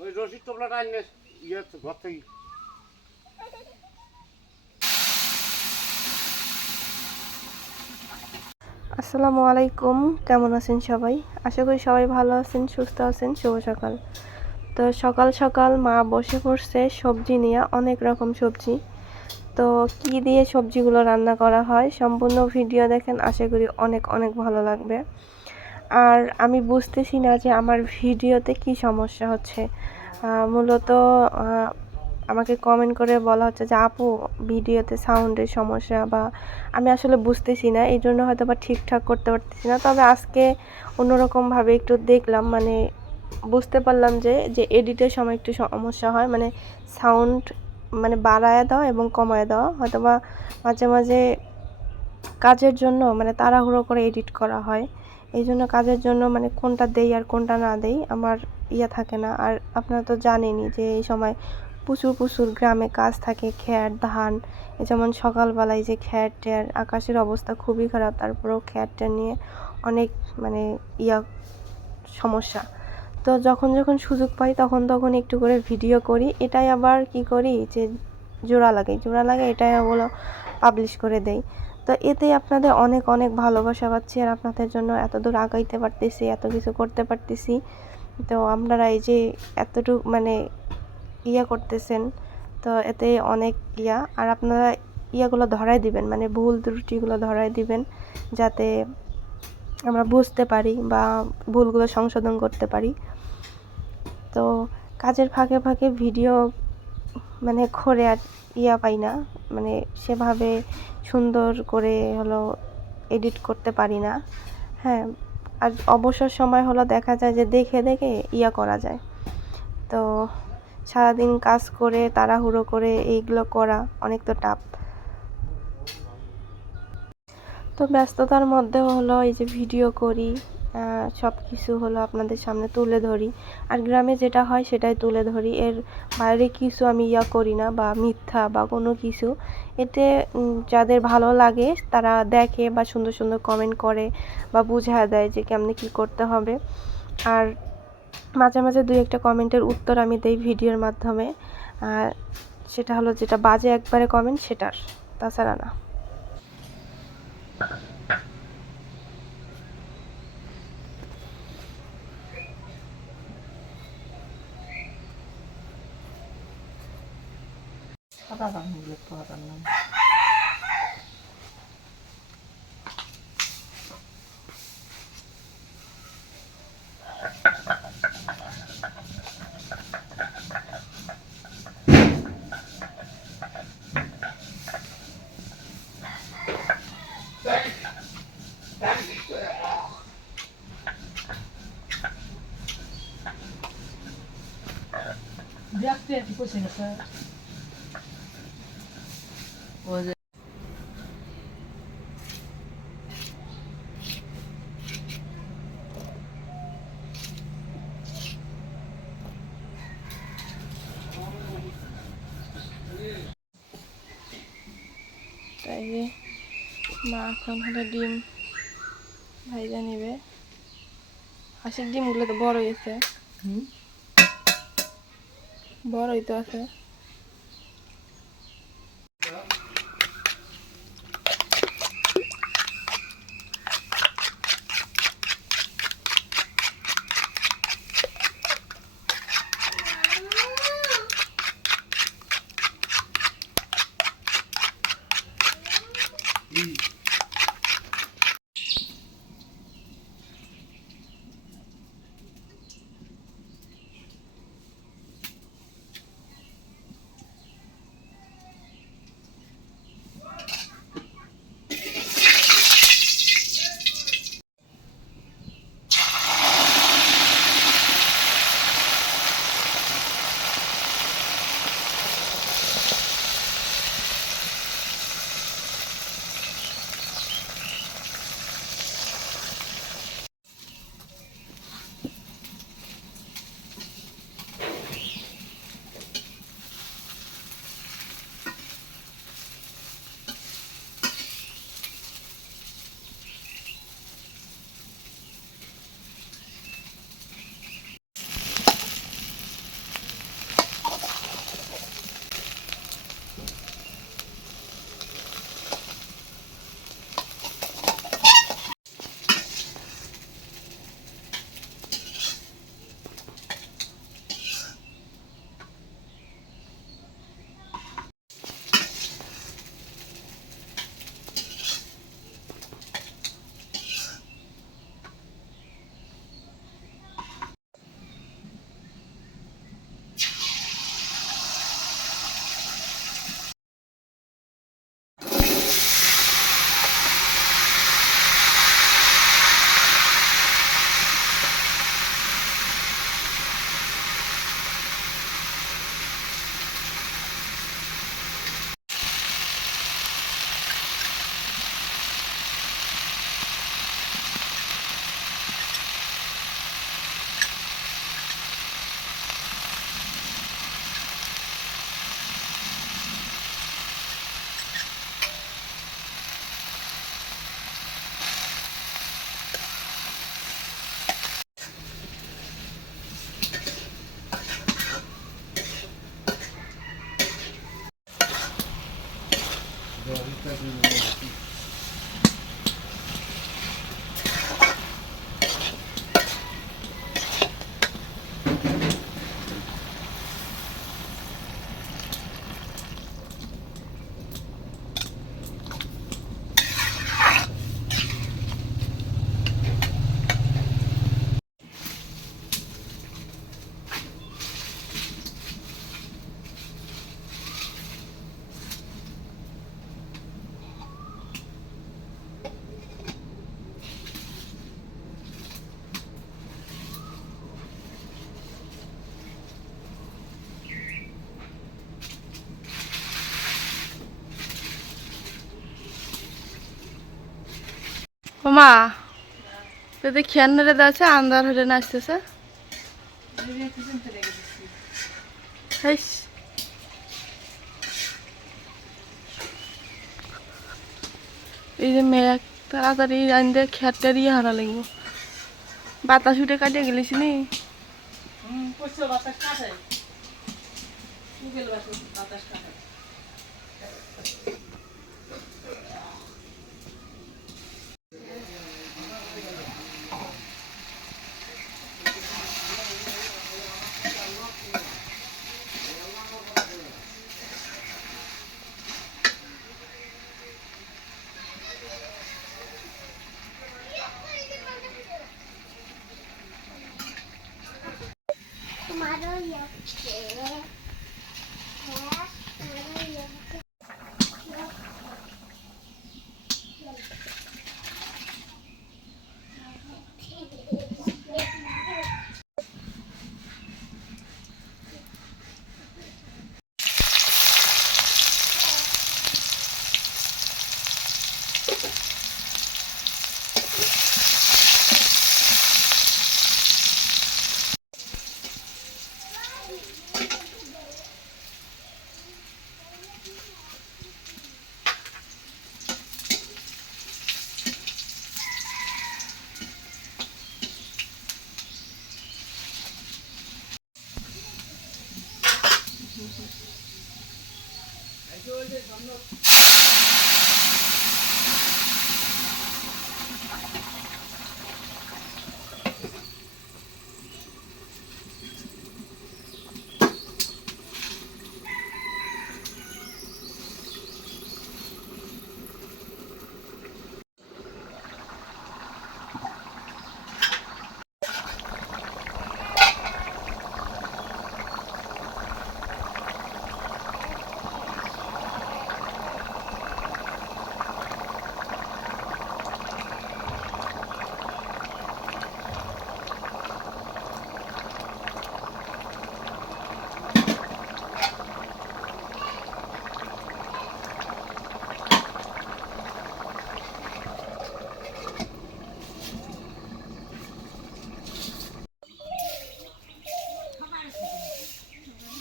ওই রশিদ টোপলাটা আনলে ইয়ে ঘর থেকে। আসসালামু আলাইকুম, কেমন আছেন সবাই? আশা করি সবাই ভালো আছেন, সুস্থ আছেন। শুভ সকাল। তো সকাল সকাল মা বসে পড়ছে সবজি নিয়ে, অনেক রকম সবজি। তো কি দিয়ে সবজিগুলো রান্না করা হয় সম্পূর্ণ ভিডিও দেখেন, আশা করি অনেক অনেক ভালো লাগবে। আর আমি বুঝতেছি না যে আমার ভিডিওতে কি সমস্যা হচ্ছে। মূলত আমাকে কমেন্ট করে বলা হচ্ছে যে আপু ভিডিওতে সাউন্ডের সমস্যা, বা আমি আসলে বুঝতেছি না, এই জন্য হয়তো বা ঠিকঠাক করতে পারতেছি না। তবে আজকে অন্যরকমভাবে একটু দেখলাম, মানে বুঝতে পারলাম যে যে এডিটের সময় একটু সমস্যা হয়, মানে সাউন্ড মানে বাড়ায় দেওয়া এবং কমায় দেওয়া, হয়তো বা মাঝে মাঝে কাজের জন্য মানে তাড়াহুড়ো করে এডিট করা হয়। এই জন্য কাজের জন্য মানে কোনটা দেই আর কোনটা না দেই আমার থাকে না। আর আপনারা তো জানেনই যে এই সময় প্রচুর প্রচুর গ্রামে কাজ থাকে, খ্যার ধান, যেমন সকালবেলায় যে খ্যার ট্যার, আকাশের অবস্থা খুবই খারাপ, তারপরেও খ্যার ট্যার নিয়ে অনেক মানে সমস্যা। তো যখন যখন সুযোগ পাই তখন তখন একটু করে ভিডিও করি। এটাই আবার কি করি যে জোড়া লাগাই এটাই ওগুলো পাবলিশ করে দেই। তো এতে আপনাদের অনেক অনেক ভালোবাসা পাচ্ছি, আর আপনাদের জন্য এত দূর আগাইতে পারতেছি, এত কিছু করতে পারতেছি। তো আপনারা এই যে এতটুকু মানে করতেছেন, তো এতে অনেক আর আপনারা গুলো ধরাই দিবেন, মানে ভুল ত্রুটিগুলো ধরাই দিবেন, যাতে আমরা বুঝতে পারি বা ভুলগুলো সংশোধন করতে পারি। তো কাজের ফাঁকে ফাঁকে ভিডিও মানে করে আর পাই না, মানে সেভাবে সুন্দর করে হলো এডিট করতে পারি না। হ্যাঁ, আর অবসর সময় হলো দেখা যায় যে দেখে দেখে করা যায়। তো সারাদিন কাজ করে তাড়াহুড়ো করে এইগুলো করা অনেক তো টাফ। তো ব্যস্ততার মধ্যে হলো এই যে ভিডিও করি, সব কিছু হলো আপনাদের সামনে তুলে ধরি। আর গ্রামে যেটা হয় সেটাই তুলে ধরি, এর বাইরে কিছু আমি করি না, বা মিথ্যা বা কোনো কিছু। এতে যাদের ভালো লাগে তারা দেখে বা সুন্দর সুন্দর কমেন্ট করে বা বুঝিয়ে দেয় যে কেমনে কী করতে হবে। আর মাঝে মাঝে দুই একটা কমেন্টের উত্তর আমি দেই ভিডিওর মাধ্যমে। সেটা হলো যেটা বাজে একবারে কমেন্ট সেটার, তাছাড়া না। সাদা রঙের পাতার নাম দেখতে একটু পয়সা গেছে ওই যে তাই যে মা এখন হলো ডিম ভাইজা নিবে। হাঁসের ডিমগুলো তো বড় হয়েছে, বড়ই তো আছে। ও মা যদি খেয়াল নেড়ে দেওয়া আন্দার হলে নাচতেছে এই যে মেয়ে তাড়াতাড়ি আনতে খেয়ারটা দিয়ে হারা লাগবো বাতাস উঠে কাটিয়ে গেলিস নি বাতাস কাটে বাতাস কাটে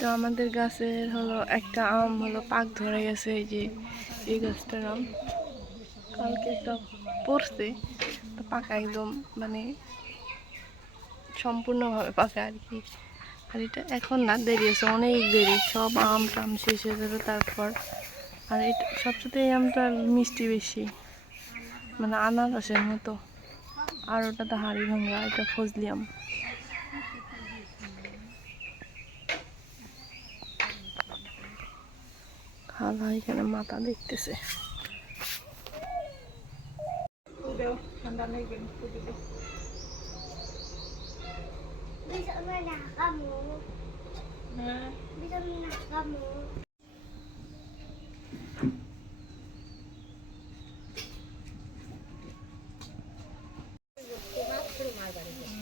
তো আমাদের গাছের হলো একটা আম হলো পাক ধরে গেছে এই যে এই গাছটার আম কালকে সব পড়ছে তো পাকা একদম মানে সম্পূর্ণভাবে পাকা আর কি আর এটা এখন না দেরি আছে অনেক দেরি সব আম টাম শেষ হয়ে যাবে তারপর আর এটা সবচেয়ে এই আমটা মিষ্টি বেশি মানে আনারসের মতো আর ওটা তো হাড়ি ভাঙা এটা ফজলি আম খালা এখানে মাথা দেখতেছে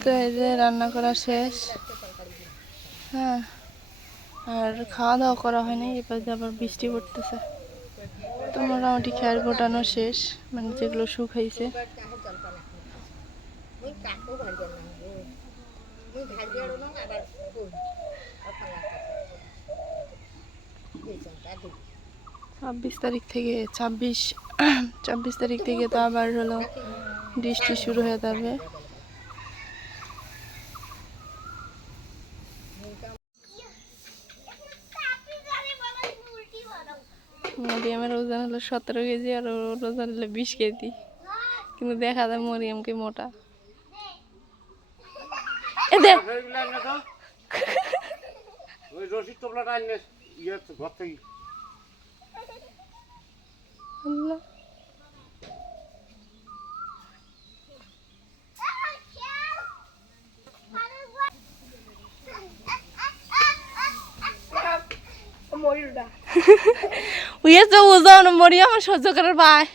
তো এই যে রান্না করা শেষ হ্যাঁ আর খাওয়া দাওয়া করা হয়নি এবার আবার বৃষ্টি পড়তেছে তো মোটামুটি খেয়ার ফোটানো শেষ মানে যেগুলো শুকাইছে ছাব্বিশ তারিখ থেকে ছাব্বিশ তারিখ থেকে তো আবার হলো বৃষ্টি শুরু হয়ে যাবে মরিয়মের ওজন হলো 17 কেজি আর ওর ওজন হলো 20 কেজি কিন্তু দেখা যায় মরিয়মকে মোটা ওই রশিদ তোপলাটা আনলে ঘর থেকে ওজন মরিয়ম সহ্য করার পায়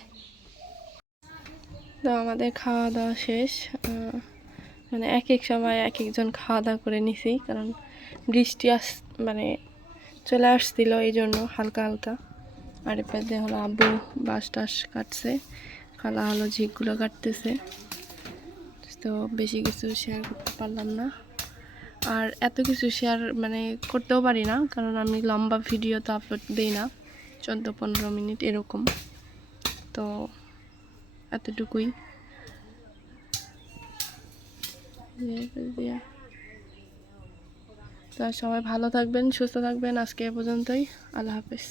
তো আমাদের খাওয়া দাওয়া শেষ মানে এক এক সময় এক একজন খাওয়া দাওয়া করে নিছি কারণ বৃষ্টি মানে চলে আসছিল এই জন্য হালকা হালকা আর এরপরে হলো আব্বু বাঁশ টাস কাটছে খালা হলো ঝিকগুলো কাটতেছে। তো বেশি কিছু শেয়ার করতে পারলাম না, আর এত কিছু শেয়ার মানে করতেও পারি না, কারণ আমি লম্বা ভিডিও তো আপলোড দিই না, 14-15 মিনিট এরকম। তো এতটুকুই। তো সবাই ভালো থাকবেন, সুস্থ থাকবেন। আজকে এ পর্যন্তই। আল্লাহ হাফেজ।